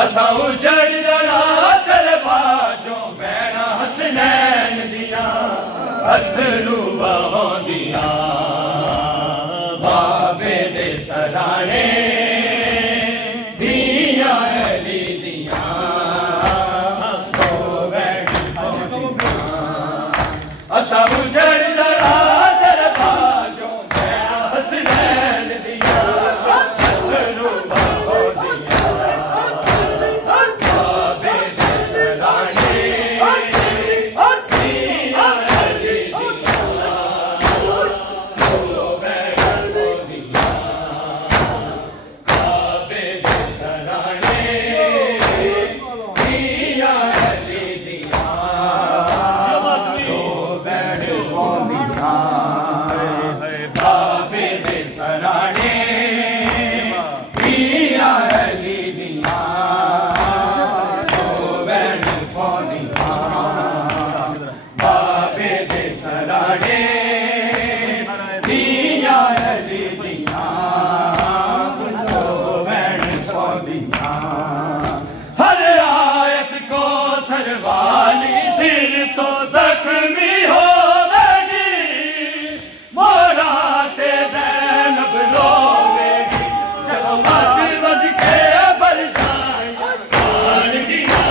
असां उजड़ जड़ा तेरे बाजों बैना हसनैन दिया अथरू बहोंदिया बाबे दे सराने दिया अली दिया तो बैठ असां उजड़ जड़ा तेरे बाजों बैना हसनैन दिया अथरू बहोंदिया बाबे दे सराने हर आयत को सरवाली सिर तो जख्मी होगी मोराते ज़ैनब रोवेगी जब मत के बल जाए कान गिरा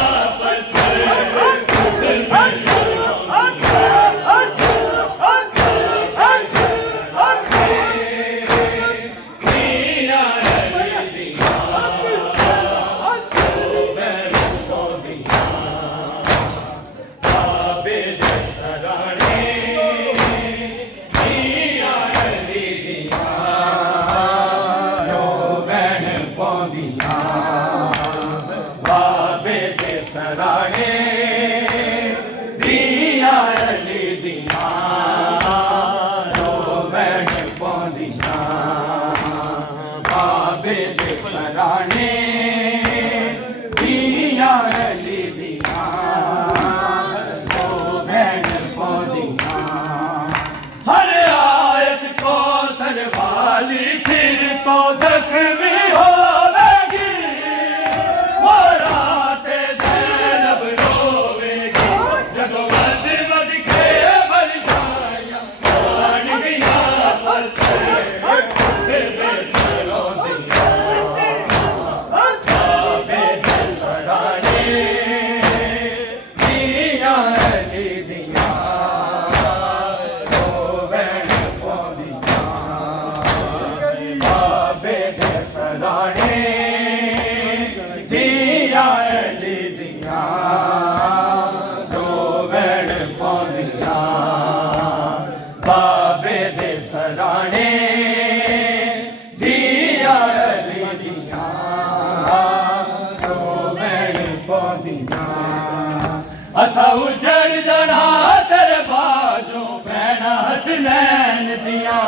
बाबे दे सराने दिया अली दिया लो बैठ पौंदिया बाबे दे सराने दिया अली दिया लो बैठ पौंदिया हर आयत को सरवाली सिर तो जख्मी हो दिया अली दिया दो बैठ पौंदिया बाबे दे सराने दिया अली दिया दो बैठ पौंदिया असां उजड़ जना तेरे बाजों बैना हसनैन दिया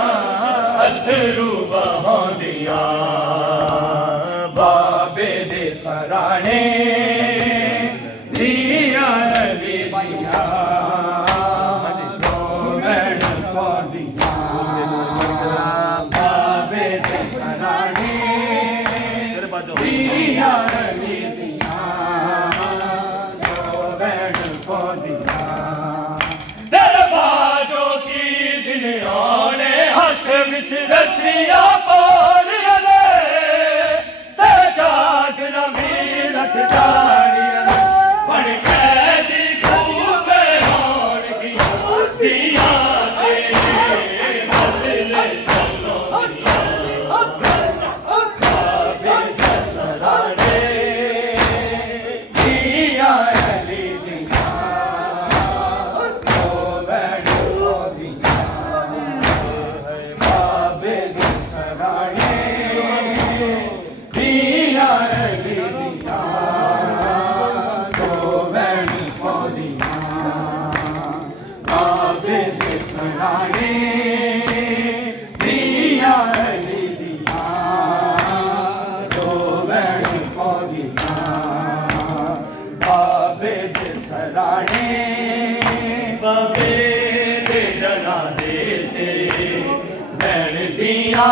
अथरू बहोंदिया बाबे दे सराने दिया अली दिया दो बैठ पौंदिया बाबे दे सराने दिया अली दिया दो बैठ पौंदिया तेरे बाजों की दिन आने हथ विच रसिया बाबे दे जनाजे ते बैठ दिया